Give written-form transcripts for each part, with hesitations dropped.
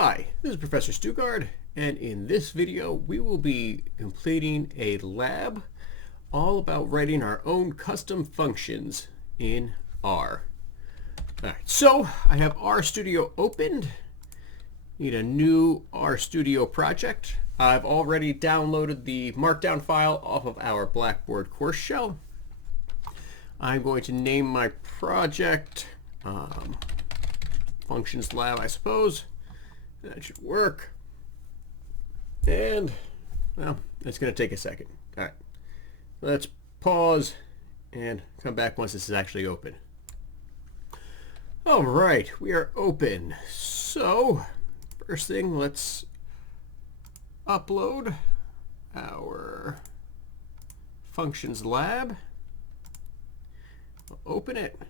Hi, this is Professor Stugard, and in this video we will be completing a lab all about writing our own custom functions in R. Alright, so I have RStudio opened. Need a new RStudio project. I've already downloaded the markdown file off of our Blackboard course shell. I'm going to name my project Functions Lab, I suppose. That should work. And, well, it's going to take a second. All right. Let's pause and come back once this is actually open. All right, we are open. So, first thing, let's upload our Functions Lab. We'll open it.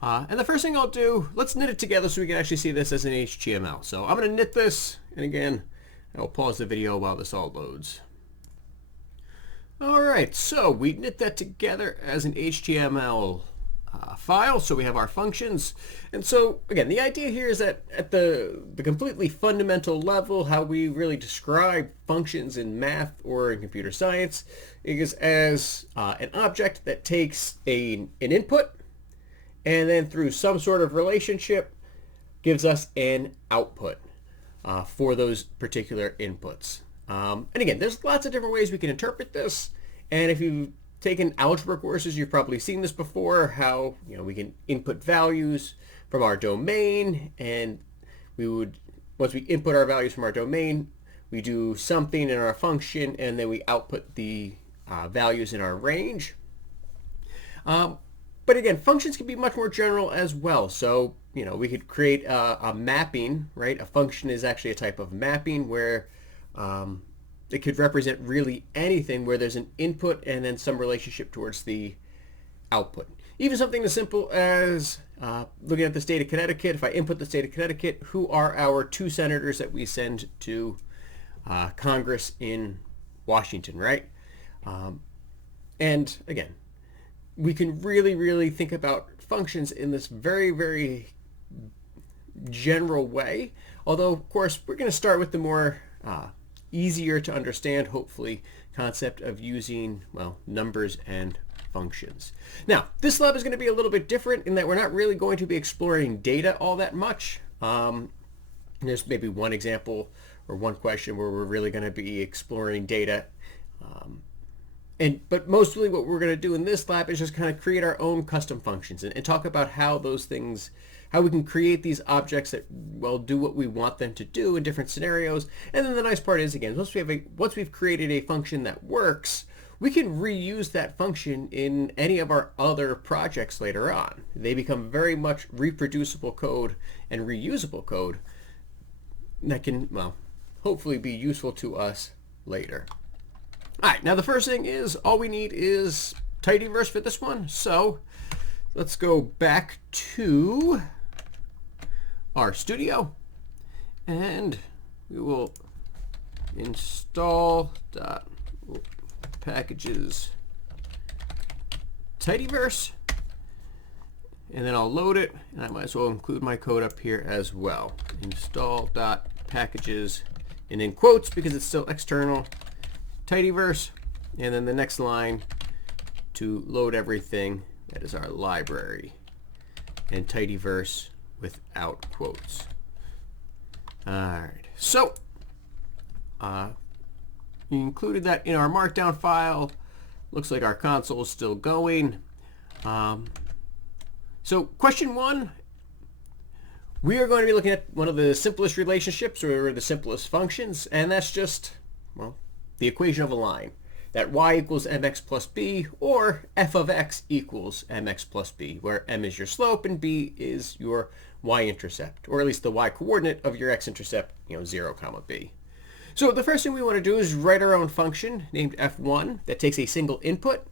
And the first thing I'll do, let's knit it together so we can actually see this as an HTML. So I'm going to knit this, and again, I'll pause the video while this all loads. Alright, so we knit that together as an HTML file, so we have our functions. And so, again, the idea here is that at the completely fundamental level, how we really describe functions in math or in computer science is as an object that takes an input, and then through some sort of relationship gives us an output for those particular inputs. And again, there's lots of different ways we can interpret this. And if you've taken algebra courses, you've probably seen this before, how we can input values from our domain, and we would, once we input our values from our domain, we do something in our function, and then we output the values in our range. But again, functions can be much more general as well. So, we could create a mapping, right? A function is actually a type of mapping where it could represent really anything where there's an input and then some relationship towards the output. Even something as simple as looking at the state of Connecticut. If I input the state of Connecticut, who are our 2 senators that we send to Congress in Washington, right? And again, we can really think about functions in this very general way. Although, of course, we're going to start with the more easier to understand, hopefully, concept of using, well, numbers and functions. Now, this lab is going to be a little bit different in that we're not really going to be exploring data all that much. There's maybe one example or one question where we're really going to be exploring data. But mostly what we're going to do in this lab is just kind of create our own custom functions and talk about how those things, how we can create these objects that, well, do what we want them to do in different scenarios. And then the nice part is, again, once we've created a function that works, we can reuse that function in any of our other projects later on. They become very much reproducible code and reusable code that can, well, hopefully be useful to us later. All right, now the first thing is, all we need is tidyverse for this one. So let's go back to RStudio, and we will install packages tidyverse, and then I'll load it, and I might as well include my code up here as well. Install.packages, and in quotes because it's still external, tidyverse, and then the next line to load everything, that is our library, and tidyverse without quotes. Alright, so we included that in our markdown file. Looks like our console is still going. So question 1, we are going to be looking at one of the simplest relationships or the simplest functions, and that's just, well, the equation of a line, that y equals mx plus b, or f of x equals mx plus b, where m is your slope and b is your y-intercept, or at least the y-coordinate of your x-intercept, 0, b. So the first thing we want to do is write our own function named f1 that takes a single input,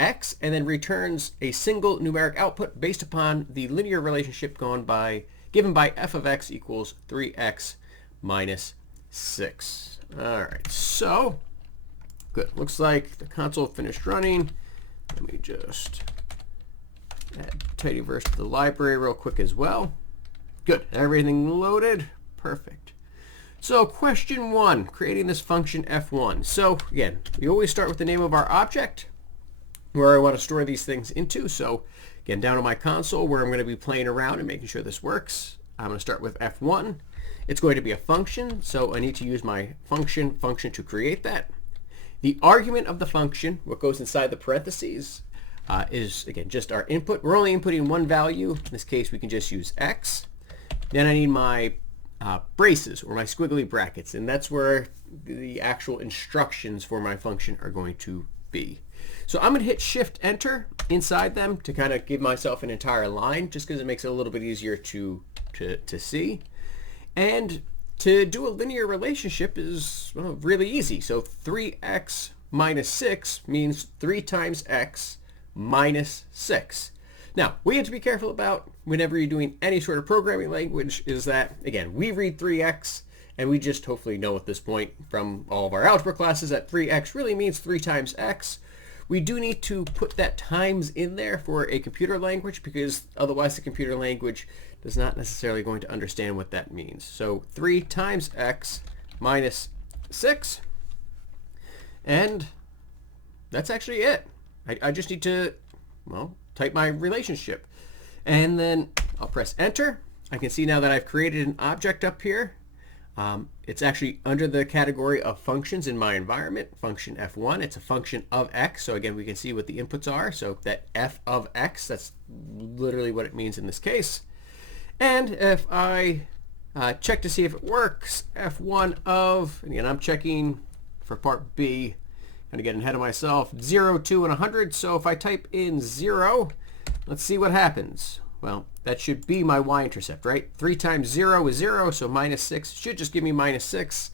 x, and then returns a single numeric output based upon the linear relationship given by f of x equals 3x minus 6. All right, so good. Looks like the console finished running. Let me just add tidyverse to the library real quick as well. Good. Everything loaded. Perfect. So question 1, creating this function f1. So again, we always start with the name of our object, where I want to store these things into. So again, down on my console where I'm going to be playing around and making sure this works, I'm going to start with f1. It's going to be a function, so I need to use my function to create that. The argument of the function, what goes inside the parentheses, is, again, just our input. We're only inputting one value. In this case, we can just use x. Then I need my braces, or my squiggly brackets, and that's where the actual instructions for my function are going to be. So I'm going to hit Shift-Enter inside them to kind of give myself an entire line, just because it makes it a little bit easier to see. And to do a linear relationship is, well, really easy. So 3x minus 6 means 3 times x minus 6. Now, we have to be careful about whenever you're doing any sort of programming language is that, again, we read 3x, and we just hopefully know at this point from all of our algebra classes that 3x really means 3 times x. We do need to put that times in there for a computer language, because otherwise the computer language is not necessarily going to understand what that means. So 3 times x minus 6, and that's actually it. I just need to, well, type my relationship, and then I'll press enter. I can see now that I've created an object up here. It's actually under the category of functions in my environment, function f1. It's a function of x, so again we can see what the inputs are. So that f of x, that's literally what it means in this case. And if I check to see if it works, f1 of, and again I'm checking for part B, kind of getting ahead of myself, 0, 2, and 100. So if I type in 0, let's see what happens. Well, that should be my y-intercept, right? 3 times 0 is 0, so minus 6 should just give me minus 6.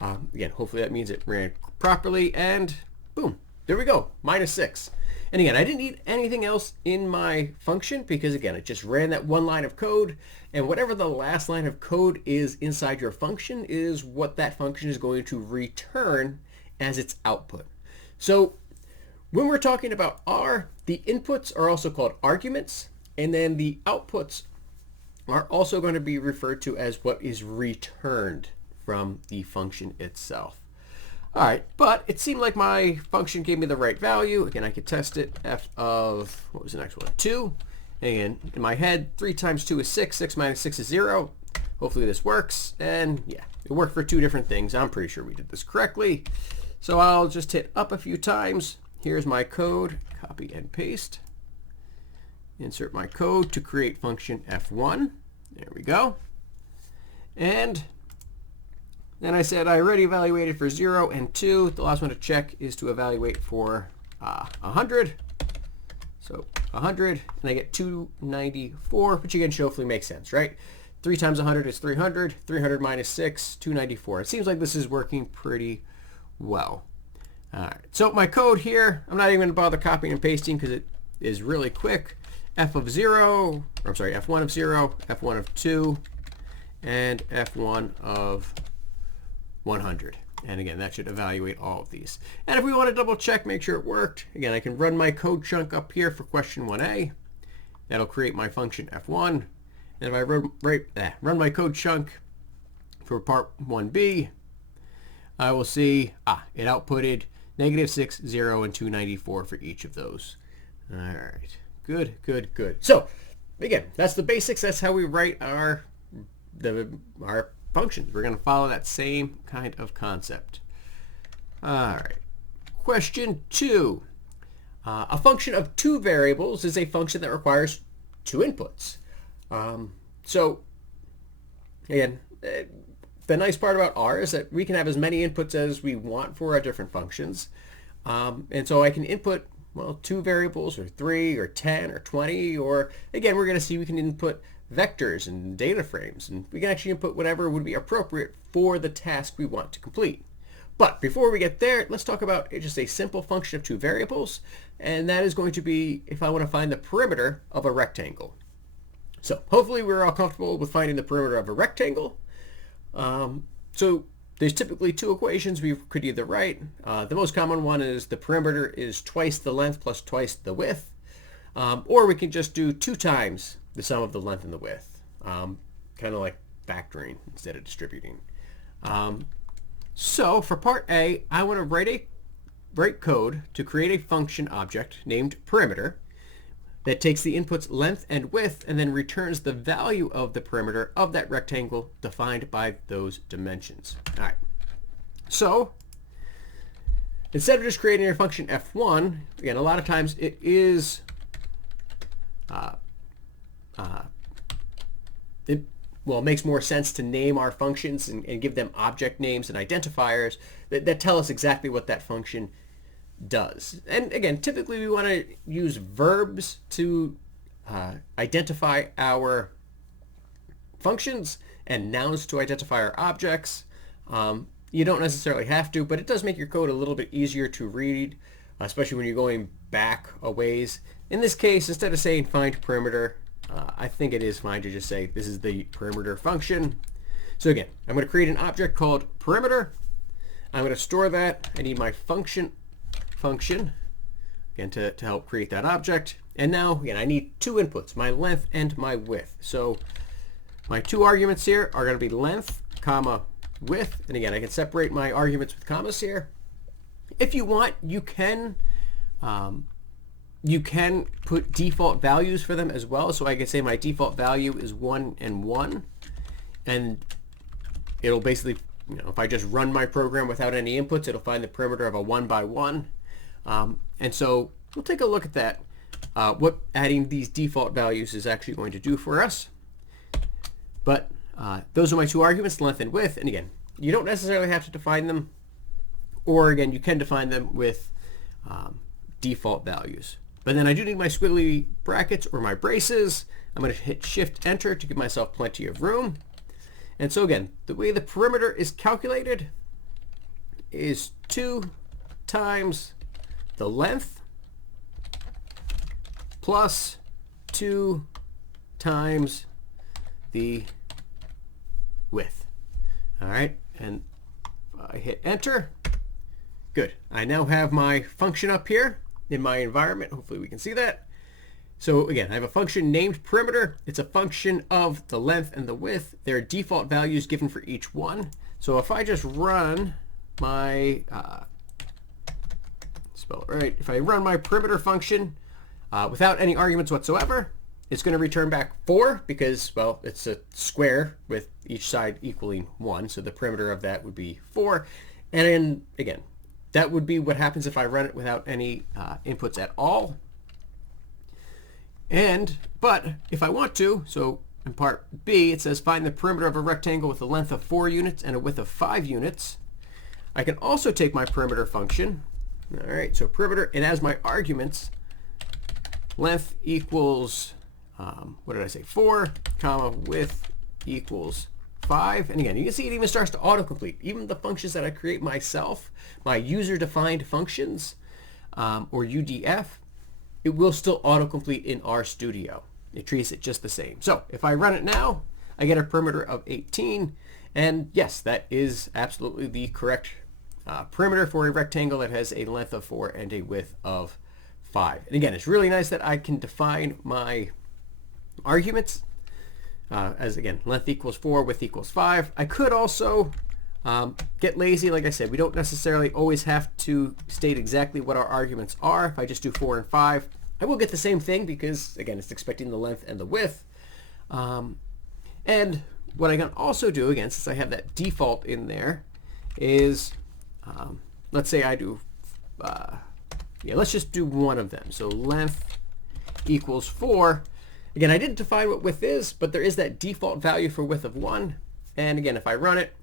Again, hopefully that means it ran properly, and boom, there we go, minus 6. And again, I didn't need anything else in my function because, again, it just ran that one line of code, and whatever the last line of code is inside your function is what that function is going to return as its output. So when we're talking about R, the inputs are also called arguments, and then the outputs are also going to be referred to as what is returned from the function itself. All right, but it seemed like my function gave me the right value. Again, I could test it. F of, what was the next one? 2. And in my head, 3 times 2 is 6. 6 minus 6 is 0. Hopefully this works. And yeah, it worked for 2 different things. I'm pretty sure we did this correctly. So I'll just hit up a few times. Here's my code. Copy and paste. Insert my code to create function f1. There we go. And then I said I already evaluated for 0 and 2. The last one to check is to evaluate for 100. So 100, and I get 294, which again should hopefully make sense, right? 3 times 100 is 300. 300 minus 6, 294. It seems like this is working pretty well. All right, so my code here, I'm not even going to bother copying and pasting because it is really quick. F of 0, or I'm sorry, F1 of 0, F1 of 2, and F1 of 100. And again, that should evaluate all of these. And if we want to double check, make sure it worked, again, I can run my code chunk up here for question 1a. That'll create my function f1. And if I run my code chunk for part 1b, I will see, it outputted -6, 0, and 294 for each of those. All right, good, good, good. So again, that's the basics. That's how we write our functions. We're going to follow that same kind of concept. All right, question 2. A function of 2 variables is a function that requires 2 inputs. So again, the nice part about R is that we can have as many inputs as we want for our different functions. And so I can input, well, 2 variables, or 3, or 10, or 20, or again, we're going to see we can input vectors and data frames, and we can actually input whatever would be appropriate for the task we want to complete. But before we get there, let's talk about just a simple function of 2 variables, and that is going to be if I want to find the perimeter of a rectangle. So hopefully we're all comfortable with finding the perimeter of a rectangle. So there's typically 2 equations we could either write. The most common one is the perimeter is twice the length plus twice the width. Or we can just do 2 times the sum of the length and the width. Kind of like factoring instead of distributing. So for part A, I want to write code to create a function object named perimeter that takes the inputs length and width and then returns the value of the perimeter of that rectangle defined by those dimensions. All right. So instead of just creating your function f1, again, a lot of times it is it makes more sense to name our functions and give them object names and identifiers that tell us exactly what that function does. And again, typically we want to use verbs to identify our functions and nouns to identify our objects. You don't necessarily have to, but it does make your code a little bit easier to read, especially when you're going back a ways. In this case, instead of saying find perimeter, I think it is fine to just say this is the perimeter function. So again, I'm going to create an object called perimeter. I'm going to store that. I need my function again to help create that object. And now again, I need two inputs, my length and my width. So my two arguments here are going to be length, comma, width. And again, I can separate my arguments with commas here. If you want, you can put default values for them as well. So I can say my default value is 1 and 1. And it'll basically, if I just run my program without any inputs, it'll find the perimeter of a 1 by 1. And so we'll take a look at that, what adding these default values is actually going to do for us. But those are my two arguments, length and width. And again, you don't necessarily have to define them. Or again, you can define them with default values. But then I do need my squiggly brackets or my braces. I'm going to hit Shift Enter to give myself plenty of room. And so again, the way the perimeter is calculated is 2 times the length plus 2 times the width. All right, and I hit Enter. Good. I now have my function up here in my environment. Hopefully we can see that. So again, I have a function named perimeter. It's a function of the length and the width. There are default values given for each one. So if I just run my, spell it right, if I run my perimeter function without any arguments whatsoever, it's going to return back 4 because, well, it's a square with each side equaling 1. So the perimeter of that would be 4. And then again, that would be what happens if I run it without any inputs at all. But if I want to, so in part B, it says find the perimeter of a rectangle with a length of 4 units and a width of 5 units. I can also take my perimeter function. All right, so perimeter, and as my arguments, length equals, what did I say, 4, comma, width equals 5. And again, you can see it even starts to autocomplete. Even the functions that I create myself, my user-defined functions, or UDF, it will still autocomplete in RStudio. It treats it just the same. So if I run it now, I get a perimeter of 18. And yes, that is absolutely the correct perimeter for a rectangle that has a length of 4 and a width of 5. And again, it's really nice that I can define my arguments as, again, length equals 4, width equals 5. I could also get lazy. Like I said, we don't necessarily always have to state exactly what our arguments are. If I just do 4 and 5, I will get the same thing because, again, it's expecting the length and the width. And what I can also do, again, since I have that default in there, is let's say I do, let's just do one of them. So length equals 4. Again, I didn't define what width is, but there is that default value for width of 1. And again, if I run it,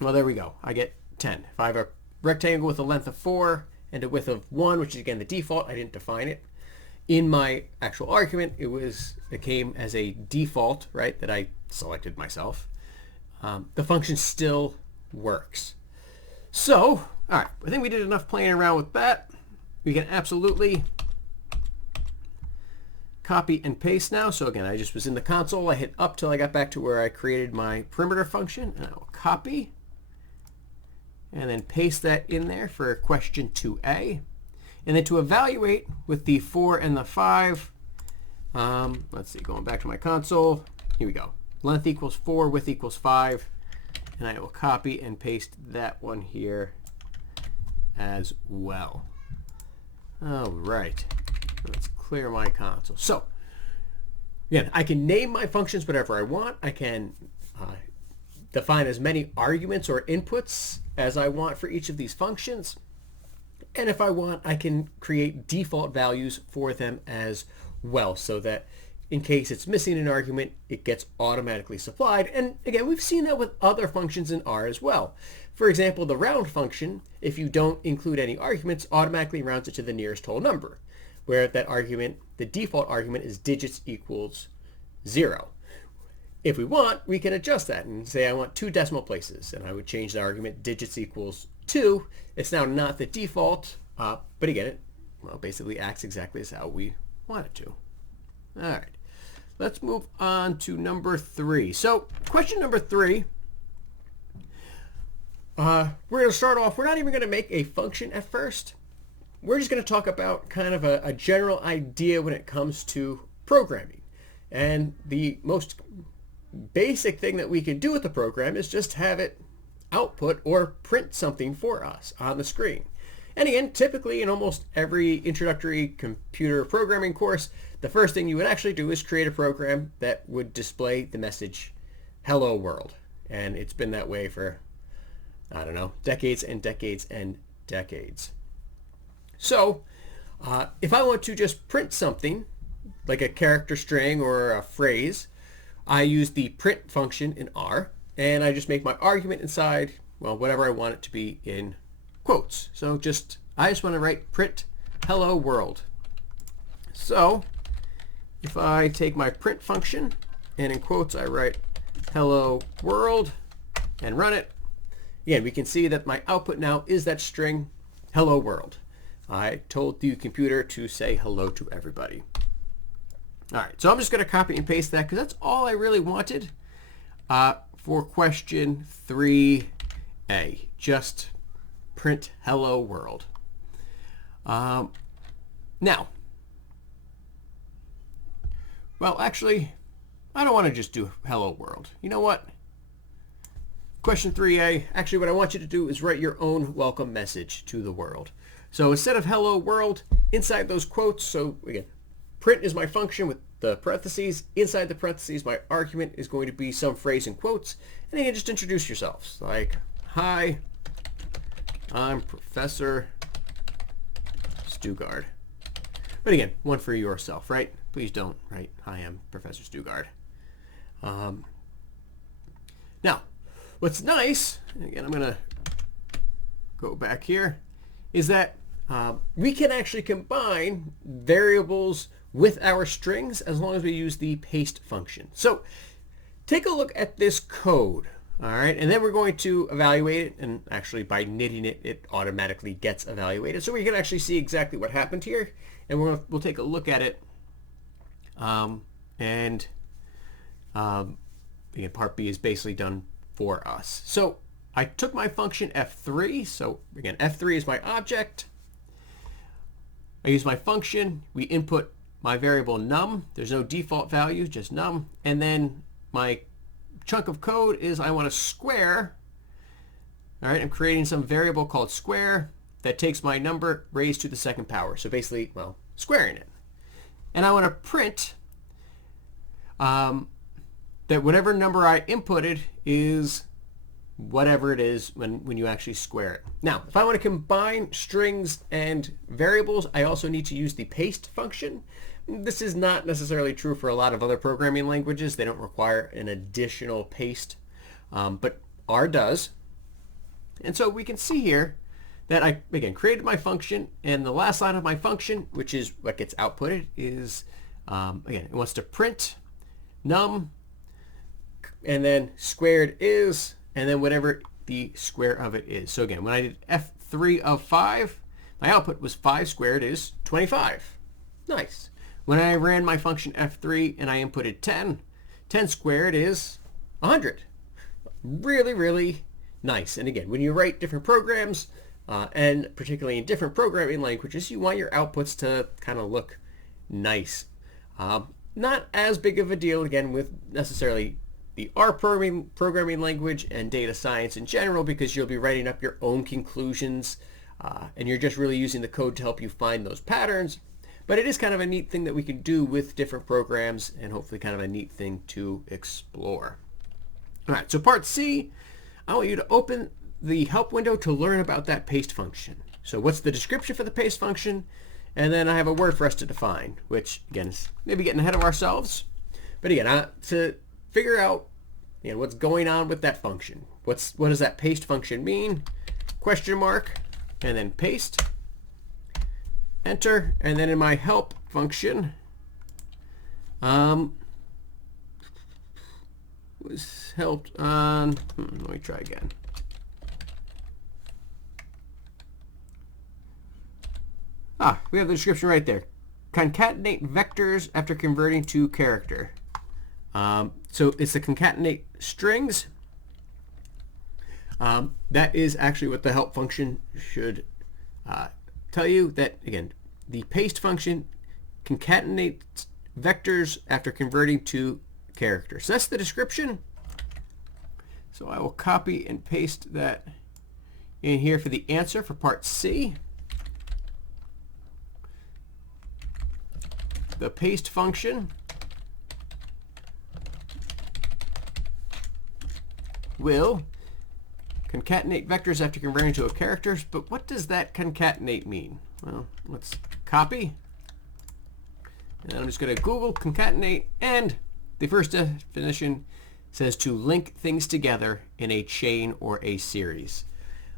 well, there we go. I get 10. If I have a rectangle with a length of 4 and a width of 1, which is again the default, I didn't define it. In my actual argument, it came as a default, right, that I selected myself. The function still works. So, all right, I think we did enough playing around with that. We can absolutely copy and paste now. So again, I just was in the console. I hit up till I got back to where I created my perimeter function, and I will copy and then paste that in there for question 2A. And then to evaluate with the 4 and the 5, let's see, going back to my console, here we go. length equals 4, width equals 5, and I will copy and paste that one here as well. All right, let's clear my console. So again, I can name my functions whatever I want. I can define as many arguments or inputs as I want for each of these functions. And if I want, I can create default values for them as well, so that in case it's missing an argument, it gets automatically supplied. And again, we've seen that with other functions in R as well. For example, the round function, if you don't include any arguments, automatically rounds it to the nearest whole number, where that argument, the default argument, is digits equals 0. If we want, we can adjust that and say I want 2 decimal places, and I would change the argument digits equals 2. It's now not the default, but again, it basically acts exactly as how we want it to. All right, let's move on to number 3. So question number 3, we're going to start off, we're not even going to make a function at first. We're just going to talk about kind of a general idea when it comes to programming. And the most basic thing that we can do with the program is just have it output or print something for us on the screen. And again, typically in almost every introductory computer programming course, the first thing you would actually do is create a program that would display the message, "Hello World." And it's been that way for, I don't know, decades and decades and decades. So if I want to just print something, like a character string or a phrase, I use the print function in R, and I just make my argument inside, well, whatever I want it to be in quotes. So I just want to write print hello world. So if I take my print function and in quotes I write hello world and run it, again, we can see that my output now is that string hello world. I told the computer to say hello to everybody. All right, so I'm just going to copy and paste that because that's all I really wanted for question 3A. Just print hello world. Now, well, actually, I don't want to just do hello world. You know what? Question 3A, actually what I want you to do is write your own welcome message to the world. So instead of hello world, inside those quotes, so again, print is my function with the parentheses. Inside the parentheses, my argument is going to be some phrase in quotes. And then you just introduce yourselves. Like, hi, I'm Professor Stugard. But again, one for yourself, right? Please don't write, hi, I'm Professor Stugard. Now, what's nice, and again, I'm going to go back here, is that we can actually combine variables with our strings as long as we use the paste function. So take a look at this code, all right? And then we're going to evaluate it, and actually by knitting it, it automatically gets evaluated. So we can actually see exactly what happened here, and we'll take a look at it. Again, part B is basically done for us. So I took my function f3. So again, f3 is my object. I use my function. We input my variable num. There's no default value, just num. And then my chunk of code is I want to square. All right, I'm creating some variable called square that takes my number raised to the second power. So basically, well, squaring it. And I want to print that whatever number I inputted is whatever it is when you actually square it. Now, if I want to combine strings and variables, I also need to use the paste function. This is not necessarily true for a lot of other programming languages. They don't require an additional paste, but R does. And so we can see here that I, again, created my function, and the last line of my function, which is what gets outputted, is, again, it wants to print num, and then squared is, and then whatever the square of it is. So again, when I did f3 of 5, my output was 5 squared is 25. Nice. When I ran my function f3 and I inputted 10, 10 squared is 100. Really, really nice. And again, when you write different programs, and particularly in different programming languages, you want your outputs to kind of look nice. Not as big of a deal, again, with necessarily the R programming language and data science in general, because you'll be writing up your own conclusions and you're just really using the code to help you find those patterns. But it is kind of a neat thing that we can do with different programs, and hopefully kind of a neat thing to explore. All right, so part C, I want you to open the help window to learn about that paste function. So what's the description for the paste function? And then I have a word for us to define, which again is maybe getting ahead of ourselves. But again, to figure out what's going on with that function. What does that paste function mean? Question mark, and then paste, enter, and then in my help function, was helped on, let me try again. We have the description right there. Concatenate vectors after converting to character. So it's the concatenate strings. That is actually what the help function should tell you, that, again, the paste function concatenates vectors after converting to character. So that's the description. So I will copy and paste that in here for the answer for part C. The paste function will concatenate vectors after converting to a character. But what does that concatenate mean? Well, let's copy. And I'm just going to Google concatenate, and the first definition says to link things together in a chain or a series.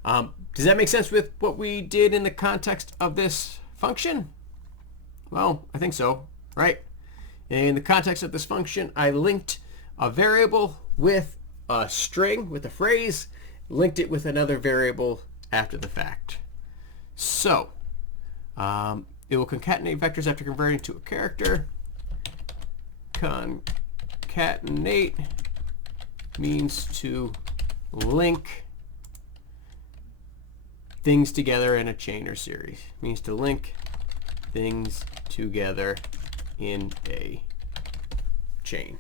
Does that make sense with what we did in the context of this function? Well, I think so, right? In the context of this function, I linked a variable with a string, with a phrase, linked it with another variable after the fact. So, it will concatenate vectors after converting to a character. Concatenate means to link things together in a chain or series. Means to link things together in a chain.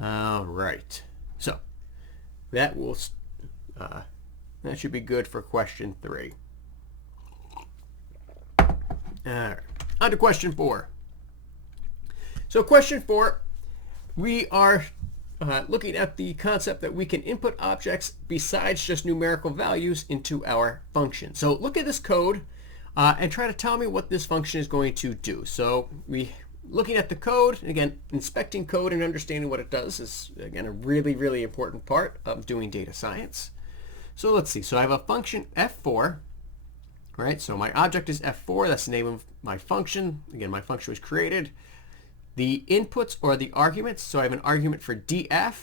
All right. So that will that should be good for question 3. All right. On to question 4. So question 4, we are looking at the concept that we can input objects besides just numerical values into our function. So look at this code and try to tell me what this function is going to do. So looking at the code, again, inspecting code and understanding what it does is, again, a really, really important part of doing data science. So let's see. So I have a function f4, right? So my object is f4. That's the name of my function. Again, my function was created. The inputs or the arguments, so I have an argument for df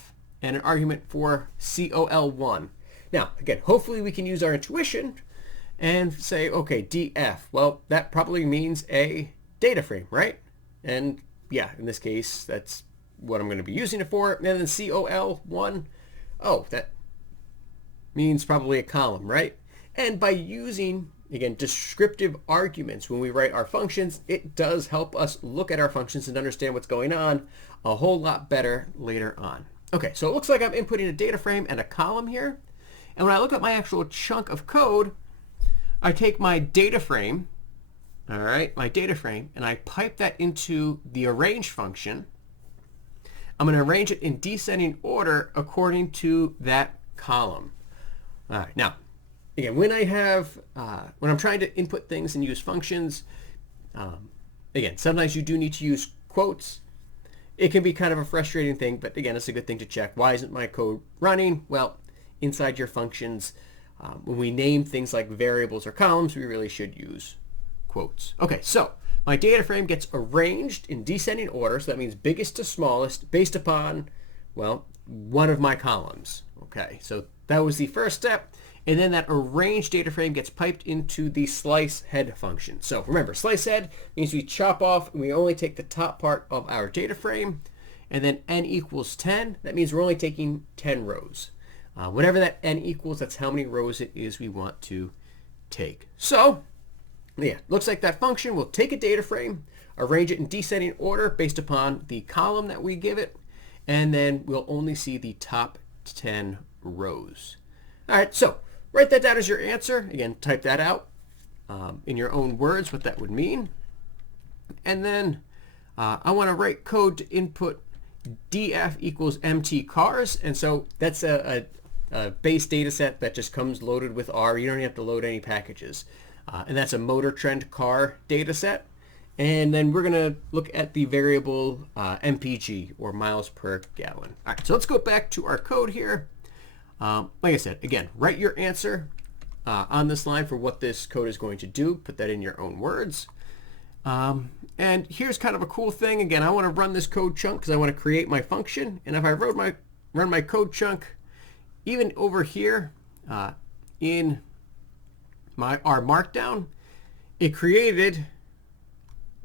and an argument for col1. Now, again, hopefully we can use our intuition and say, okay, df, well, that probably means a data frame, right? And yeah, in this case, that's what I'm going to be using it for. And then col1, oh, that means probably a column, right? And by using, again, descriptive arguments when we write our functions, it does help us look at our functions and understand what's going on a whole lot better later on. Okay, so it looks like I'm inputting a data frame and a column here. And when I look at my actual chunk of code, I take my data frame, all right, my data frame, and I pipe that into the arrange function. I'm going to arrange it in descending order according to that column. All right, now, again, when I'm trying to input things and use functions, again, sometimes you do need to use quotes. It can be kind of a frustrating thing, but again, it's a good thing to check. Why isn't my code running? Well, inside your functions, when we name things like variables or columns, we really should use quotes. Okay, so my data frame gets arranged in descending order, so that means biggest to smallest, based upon, well, one of my columns. Okay, so that was the first step. And then that arranged data frame gets piped into the slice head function. So remember, slice head means we chop off and we only take the top part of our data frame. And then n equals 10. That means we're only taking 10 rows. Whatever that n equals, that's how many rows it is we want to take. So yeah, looks like that function will take a data frame, arrange it in descending order based upon the column that we give it, and then we'll only see the top 10 rows. All right, so write that down as your answer. Again, type that out in your own words, what that would mean. And then I want to write code to input df equals mt cars. And so that's a base data set that just comes loaded with R. You don't have to load any packages. And that's a motor trend car data set. And then we're going to look at the variable mpg, or miles per gallon. All right, so let's go back to our code here. Like I said, again, write your answer on this line for what this code is going to do. Put that in your own words. And here's kind of a cool thing. Again, I want to run this code chunk because I want to create my function. And if I run my code chunk, even over here in our markdown, it created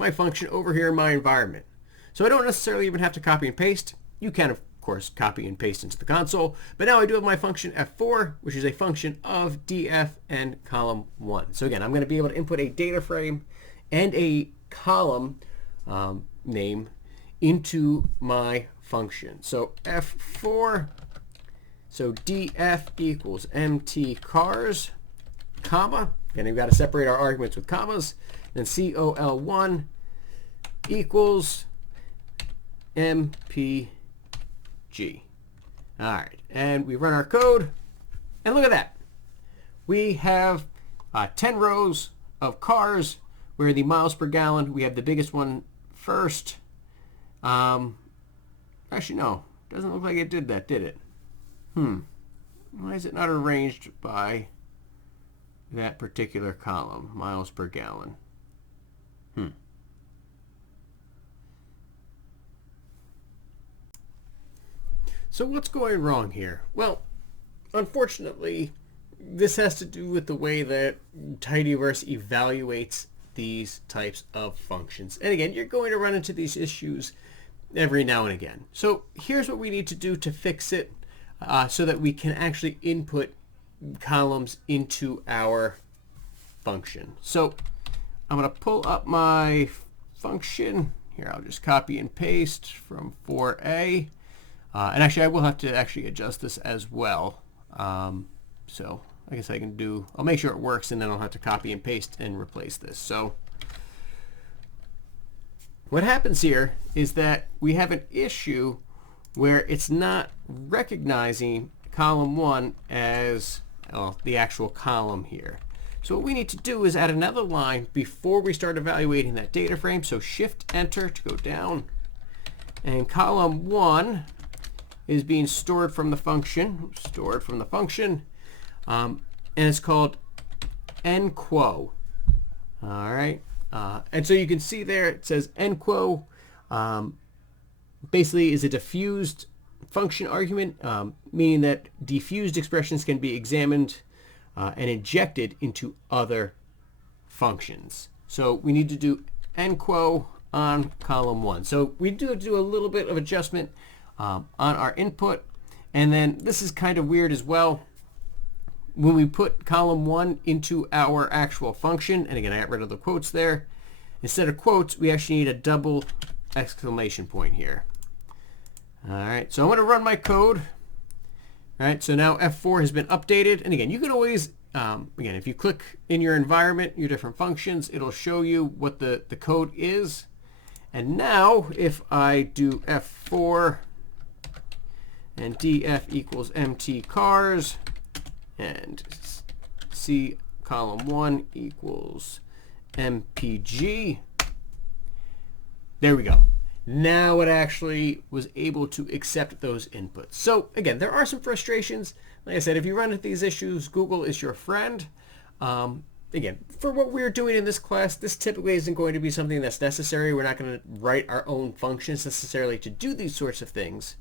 my function over here in my environment. So I don't necessarily even have to copy and paste. You can, of course, copy and paste into the console. But now I do have my function f4, which is a function of df and column 1. So again, I'm going to be able to input a data frame and a column name into my function. So f4, so df equals mt cars, comma, and we've got to separate our arguments with commas, and col1 equals mpg. All right, and we run our code, and look at that. We have 10 rows of cars where the miles per gallon, we have the biggest one first. Actually, no, doesn't look like it did that, did it? Why is it not arranged by that particular column, miles per gallon? So what's going wrong here? Well, unfortunately, this has to do with the way that Tidyverse evaluates these types of functions. And again, you're going to run into these issues every now and again. So here's what we need to do to fix it so that we can actually input columns into our function. So I'm going to pull up my function. Here, I'll just copy and paste from 4a. And actually, I will have to actually adjust this as well. So I guess I can do, I'll make sure it works, and then I'll have to copy and paste and replace this. So what happens here is that we have an issue where it's not recognizing column 1 as the actual column here. So what we need to do is add another line before we start evaluating that data frame. So shift enter to go down, and column 1 is being stored from the function, and it's called nquo. All right, and so you can see there it says nquo. Basically, is a diffused function argument, meaning that diffused expressions can be examined and injected into other functions. So we need to do nquo on column 1. So we do a little bit of adjustment on our input, and then this is kind of weird as well. When we put column 1 into our actual function, and again I got rid of the quotes there, instead of quotes we actually need a double exclamation point here. All right, so I'm going to run my code. All right, so now F4 has been updated, and again you can always again, if you click in your environment, your different functions, it'll show you what the code is. And now if I do F4 and df equals mt cars and c column 1 equals mpg, there we go. Now it actually was able to accept those inputs. So again, there are some frustrations. Like I said, if you run into these issues, Google is your friend. Again, for what we're doing in this class, this typically isn't going to be something that's necessary. We're not going to write our own functions necessarily to do these sorts of things.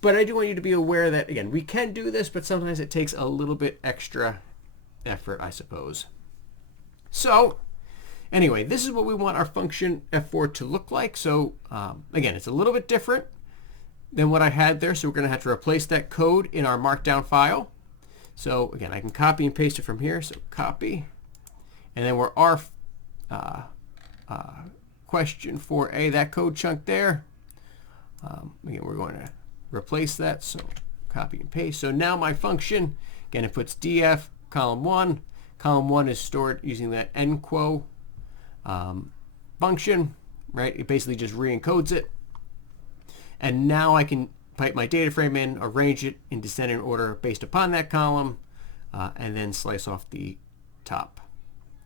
But I do want you to be aware that, again, we can do this, but sometimes it takes a little bit extra effort, I suppose. So anyway, this is what we want our function f4 to look like. So again, it's a little bit different than what I had there. So we're going to have to replace that code in our markdown file. So again, I can copy and paste it from here. So copy. And then where our question 4a, that code chunk there, Again, we're going to replace that, so copy and paste. So now my function, again, it puts df column 1. Column 1 is stored using that enquo function, right? It basically just re-encodes it. And now I can pipe my data frame in, arrange it in descending order based upon that column, and then slice off the top.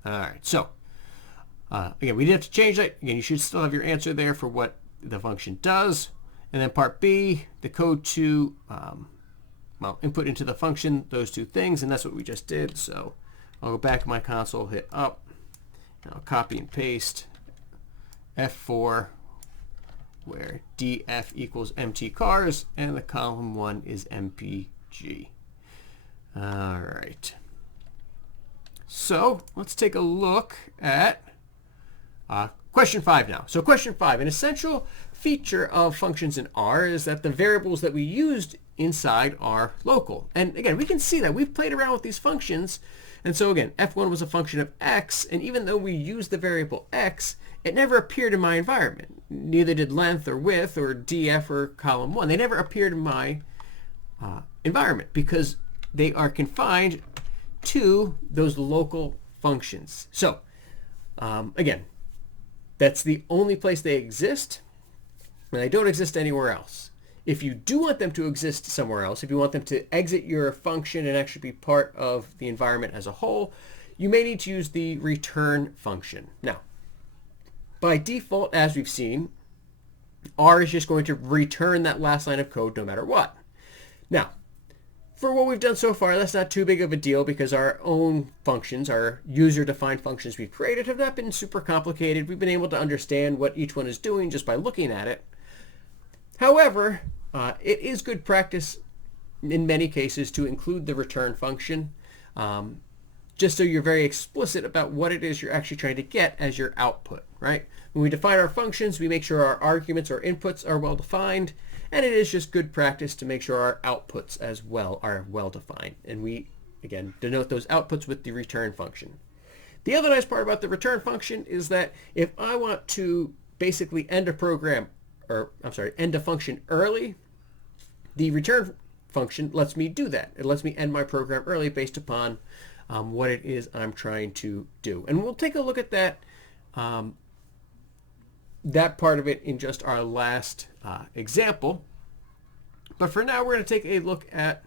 All right, so again, we did have to change that. Again, you should still have your answer there for what the function does. And then part B, the code to, input into the function those two things, and that's what we just did. So I'll go back to my console, hit up, and I'll copy and paste F4, where df equals empty cars, and the column 1 is mpg. All right. So let's take a look at question 5 now. So question 5, an essential feature of functions in R is that the variables that we used inside are local. And again, we can see that we've played around with these functions. And so again, f1 was a function of x, and even though we used the variable x, it never appeared in my environment. Neither did length or width or df or column 1. They never appeared in my environment because they are confined to those local functions. So again, that's the only place they exist, and they don't exist anywhere else. If you do want them to exist somewhere else, if you want them to exit your function and actually be part of the environment as a whole, you may need to use the return function. Now, by default, as we've seen, R is just going to return that last line of code no matter what. Now, for what we've done so far, that's not too big of a deal because our own functions, our user-defined functions we've created, have not been super complicated. We've been able to understand what each one is doing just by looking at it. However, it is good practice in many cases to include the return function, just so you're very explicit about what it is you're actually trying to get as your output, right? When we define our functions, we make sure our arguments or inputs are well defined, and it is just good practice to make sure our outputs as well are well defined. And we, again, denote those outputs with the return function. The other nice part about the return function is that if I want to basically end a program, end a function early, the return function lets me do that. It lets me end my program early based upon what it is I'm trying to do. And we'll take a look at that that part of it in just our last example. But for now, we're going to take a look at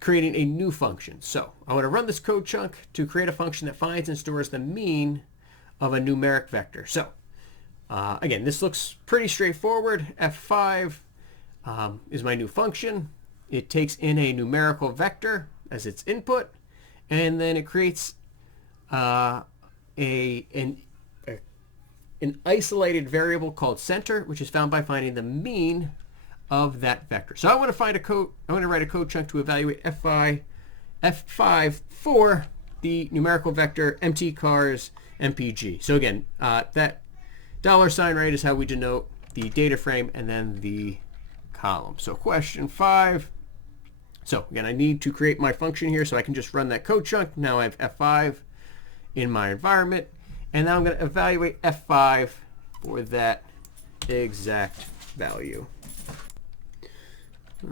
creating a new function. So I want to run this code chunk to create a function that finds and stores the mean of a numeric vector. So again, this looks pretty straightforward. F5 is my new function. It takes in a numerical vector as its input, and then it creates an isolated variable called center, which is found by finding the mean of that vector. So I want to write a code chunk to evaluate F5 for the numerical vector empty cars mpg. So again, that $sign right is how we denote the data frame and then the column. So question 5. So again, I need to create my function here so I can just run that code chunk. Now I have F5 in my environment, and now I'm going to evaluate F5 for that exact value.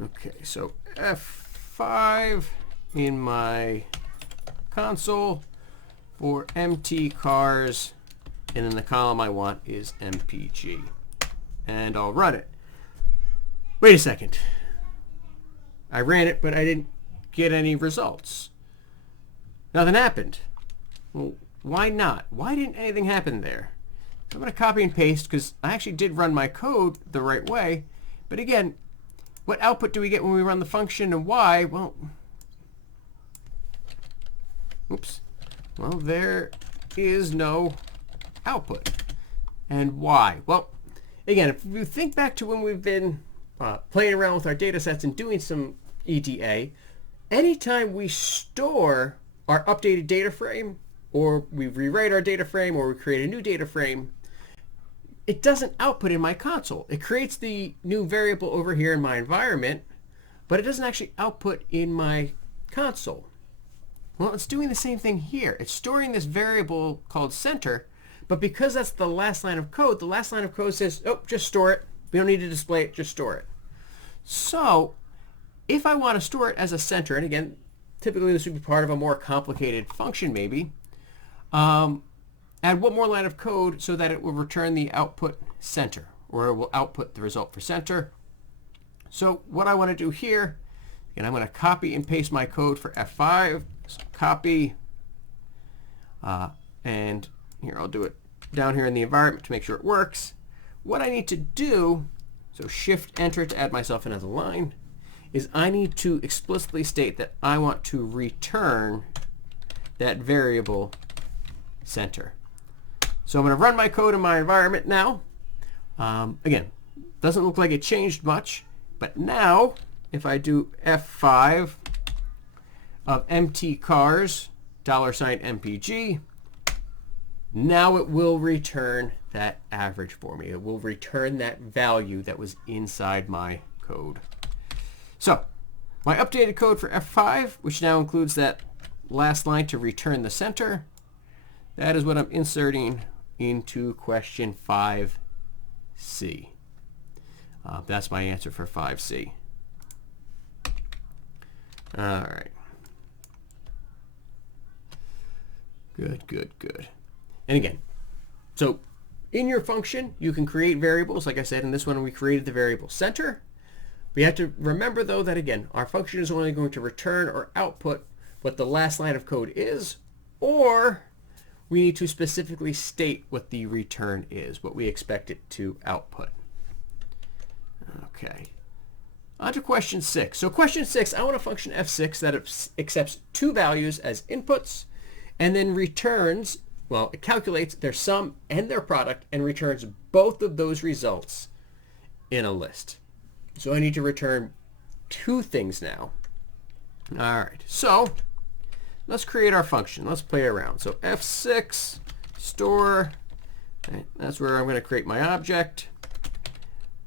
Okay, so F5 in my console for empty cars, and then the column I want is mpg. And I'll run it. Wait a second. I ran it, but I didn't get any results. Nothing happened. Well, why not? Why didn't anything happen there? I'm going to copy and paste because I actually did run my code the right way. But again, what output do we get when we run the function and why? Well, oops. Well, there is no output. And why? Well, again, if you think back to when we've been playing around with our data sets and doing some EDA, anytime we store our updated data frame, or we rewrite our data frame, or we create a new data frame, it doesn't output in my console. It creates the new variable over here in my environment, but it doesn't actually output in my console. Well, it's doing the same thing here. It's storing this variable called center, But because that's the last line of code says, oh, just store it. We don't need to display it, just store it. So if I want to store it as a center, and again, typically this would be part of a more complicated function maybe, add one more line of code so that it will return the output center, or it will output the result for center. So what I want to do here, and I'm going to copy and paste my code for F5. So copy, and here I'll do it down here in the environment to make sure it works. What I need to do, so Shift Enter to add myself another line, is I need to explicitly state that I want to return that variable center. So I'm going to run my code in my environment now. Again, doesn't look like it changed much, but now if I do F5 of empty cars $MPG, now it will return that average for me. It will return that value that was inside my code. So my updated code for F5, which now includes that last line to return the center, that is what I'm inserting into question 5C. That's my answer for 5C. All right. Good, good, good. And again, so in your function, you can create variables. Like I said, in this one, we created the variable center. We have to remember, though, that again, our function is only going to return or output what the last line of code is, or we need to specifically state what the return is, what we expect it to output. Okay. On to question 6. So question 6, I want a function f6 that accepts two values as inputs and then returns, well, it calculates their sum and their product and returns both of those results in a list. So I need to return two things now. All right, so let's create our function. Let's play around. So f6 store, okay, that's where I'm going to create my object.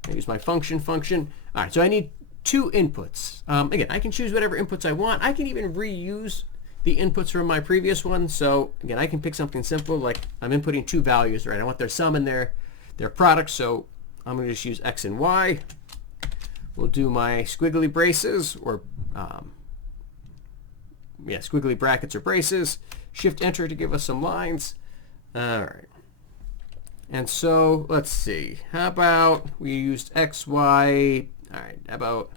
I use my function. All right, so I need two inputs. Again, I can choose whatever inputs I want. I can even reuse the inputs from my previous one. So again, I can pick something simple like I'm inputting two values, right? I want their sum and their product. So I'm going to just use x and y. We'll do my squiggly braces or squiggly brackets or braces. Shift Enter to give us some lines. All right. And so let's see. How about we used x, y. All right. How about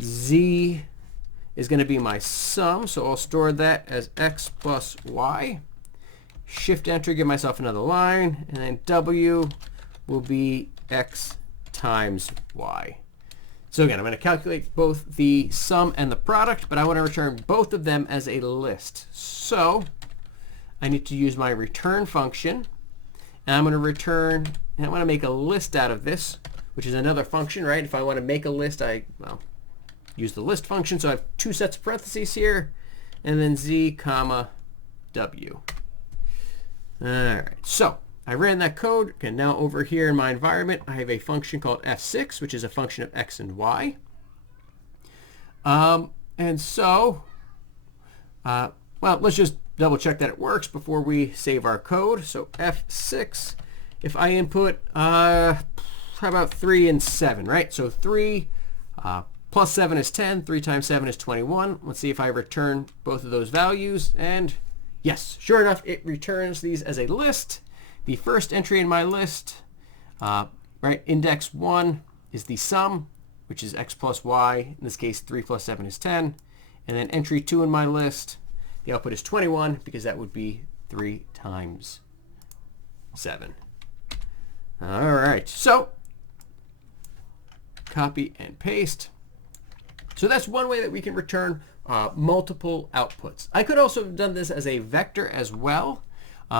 z is going to be my sum. So I'll store that as x plus y. Shift Enter, give myself another line. And then w will be x times y. So again, I'm going to calculate both the sum and the product, but I want to return both of them as a list. So I need to use my return function. And I'm going to return, and I want to make a list out of this, which is another function, right? If I want to make a list, use the list function. So I have two sets of parentheses here, and then z comma w. All right, so I ran that code. Okay, now over here in my environment, I have a function called f6, which is a function of x and y. And so, well, let's just double check that it works before we save our code. So f6, if I input, how about 3 and 7, right? So 3 plus 7 is 10, 3 times 7 is 21. Let's see if I return both of those values. And yes, sure enough, it returns these as a list. The first entry in my list, right, index 1 is the sum, which is x plus y. In this case, 3 plus 7 is 10. And then entry 2 in my list, the output is 21 because that would be 3 times 7. All right, so copy and paste. So that's one way that we can return multiple outputs. I could also have done this as a vector as well.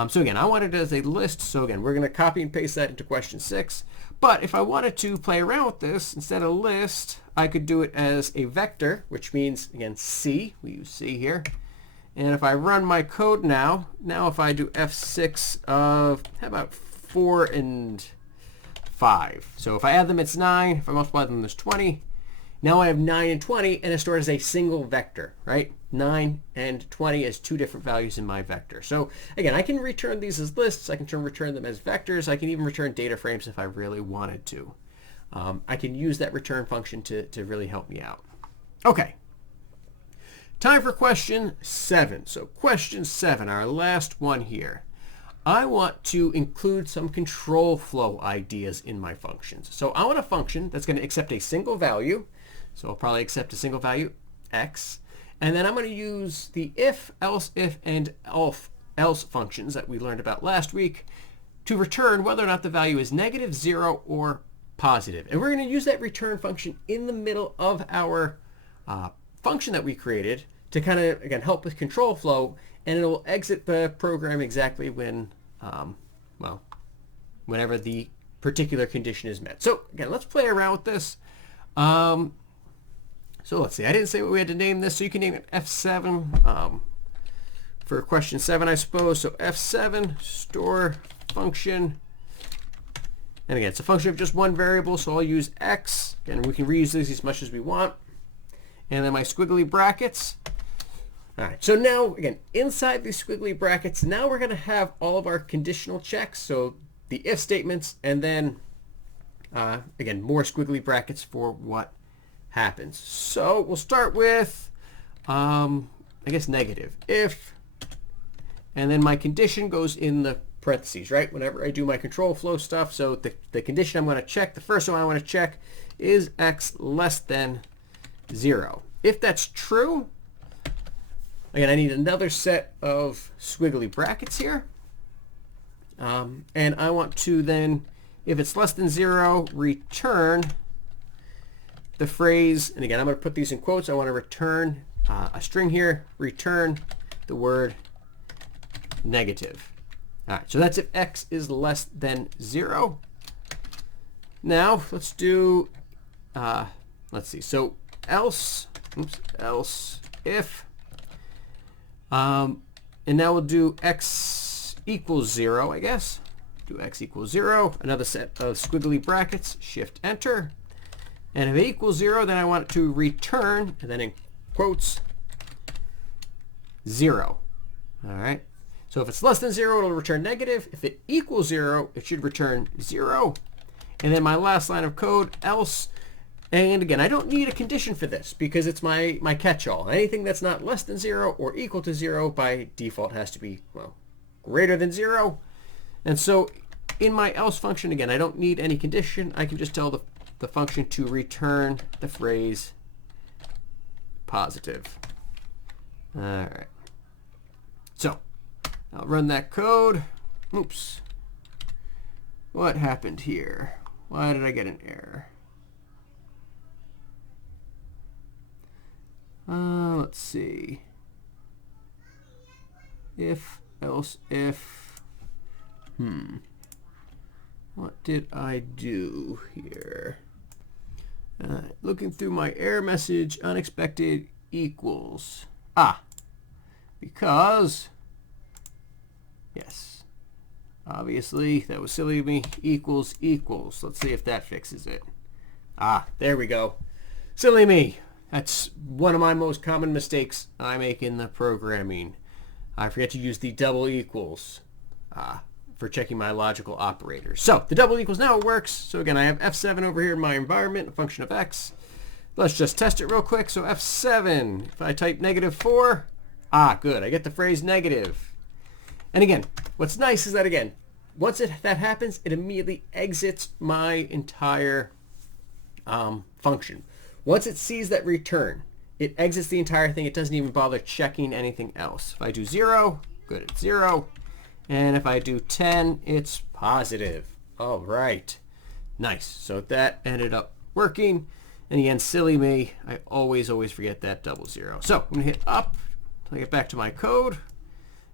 So again, I want it as a list. So again, we're going to copy and paste that into question 6. But if I wanted to play around with this, instead of list, I could do it as a vector, which means, again, C. We use C here. And if I run my code now if I do f6 of, how about 4 and 5? So if I add them, it's 9. If I multiply them, there's 20. Now I have 9 and 20, and it's stored as a single vector, right? 9 and 20 as two different values in my vector. So again, I can return these as lists. I can return them as vectors. I can even return data frames if I really wanted to. I can use that return function to really help me out. Okay. Time for question 7. So question 7, our last one here. I want to include some control flow ideas in my functions. So I want a function that's going to accept a single value. So I'll probably accept a single value, x. And then I'm going to use the if, and else functions that we learned about last week to return whether or not the value is negative, 0, or positive. And we're going to use that return function in the middle of our function that we created to kind of, again, help with control flow, and it will exit the program exactly when, well, whenever the particular condition is met. So again, let's play around with this. So let's see, I didn't say what we had to name this, so you can name it F7 for question 7, I suppose. So F7 store function. And again, it's a function of just one variable, so I'll use x. Again, we can reuse these as much as we want. And then my squiggly brackets. All right, so now, again, inside these squiggly brackets, now we're going to have all of our conditional checks, so the if statements, and then, again, more squiggly brackets for what happens. So we'll start with, I guess, negative. If, and then my condition goes in the parentheses, right? Whenever I do my control flow stuff, so the condition I'm going to check, the first one I want to check is x less than 0. If that's true, again, I need another set of squiggly brackets here. And I want to then, if it's less than 0, return the phrase, and again, I'm going to put these in quotes. I want to return a string here, return the word negative. All right, so that's if x is less than 0. Now, let's do, let's see, so else if, and now we'll do x equals 0, I guess. Do x equals 0, another set of squiggly brackets, shift enter. And if it equals 0, then I want it to return, and then in quotes, 0. All right. So if it's less than 0, it'll return negative. If it equals 0, it should return 0. And then my last line of code, else. And again, I don't need a condition for this because it's my catch-all. Anything that's not less than 0 or equal to 0 by default has to be, well, greater than 0. And so in my else function, again, I don't need any condition. I can just tell the function to return the phrase positive. All right. So I'll run that code. Oops. What happened here? Why did I get an error? Let's see. If, else, if. What did I do here? Looking through my error message, unexpected equals. Because, yes, obviously that was silly of me, equals. Let's see if that fixes it. There we go. Silly me. That's one of my most common mistakes I make in the programming. I forget to use the double equals for checking my logical operators. So the double equals now works. So again, I have F7 over here in my environment, a function of x. Let's just test it real quick. So F7, if I type -4, good, I get the phrase negative. And again, what's nice is that, again, once that happens, it immediately exits my entire function. Once it sees that return, it exits the entire thing. It doesn't even bother checking anything else. If I do 0, good, it's 0. And if I do 10, it's positive. All right. Nice. So that ended up working. And again, silly me, I always forget that double 0. So I'm going to hit up till I get back to my code.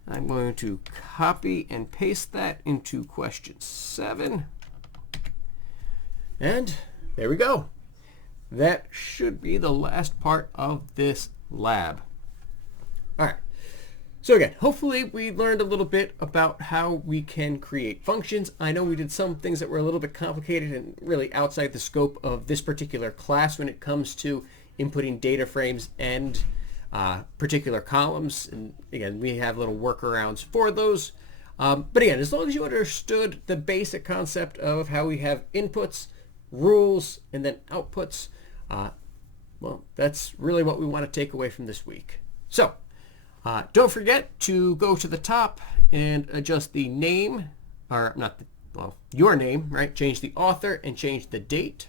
I'm going to copy and paste that into question 7. And there we go. That should be the last part of this lab. All right. So again, hopefully we learned a little bit about how we can create functions. I know we did some things that were a little bit complicated and really outside the scope of this particular class when it comes to inputting data frames and particular columns. And again, we have little workarounds for those. But again, as long as you understood the basic concept of how we have inputs, rules, and then outputs, well, that's really what we want to take away from this week. So don't forget to go to the top and adjust the name, or not, your name, right? Change the author and change the date.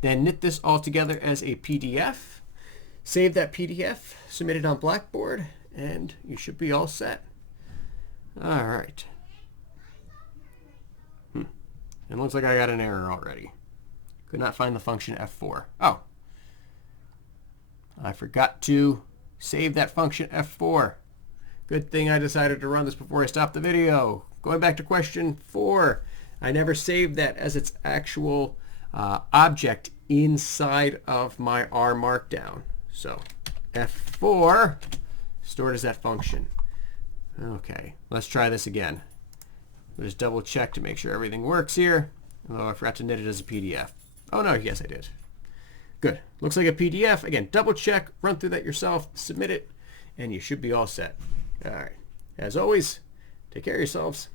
Then knit this all together as a PDF. Save that PDF, submit it on Blackboard, and you should be all set. All right. It looks like I got an error already. Could not find the function f4. Oh, I forgot to save that function f4. Good thing I decided to run this before I stopped the video. Going back to question 4, I never saved that as its actual object inside of my R Markdown. So f4 stored as that function. Okay, let's try this again. We'll just double check to make sure everything works here. Oh, I forgot to knit it as a PDF. Oh no, yes I did. Good. Looks like a PDF. Again, double check, run through that yourself, submit it, and you should be all set. All right. As always, take care of yourselves.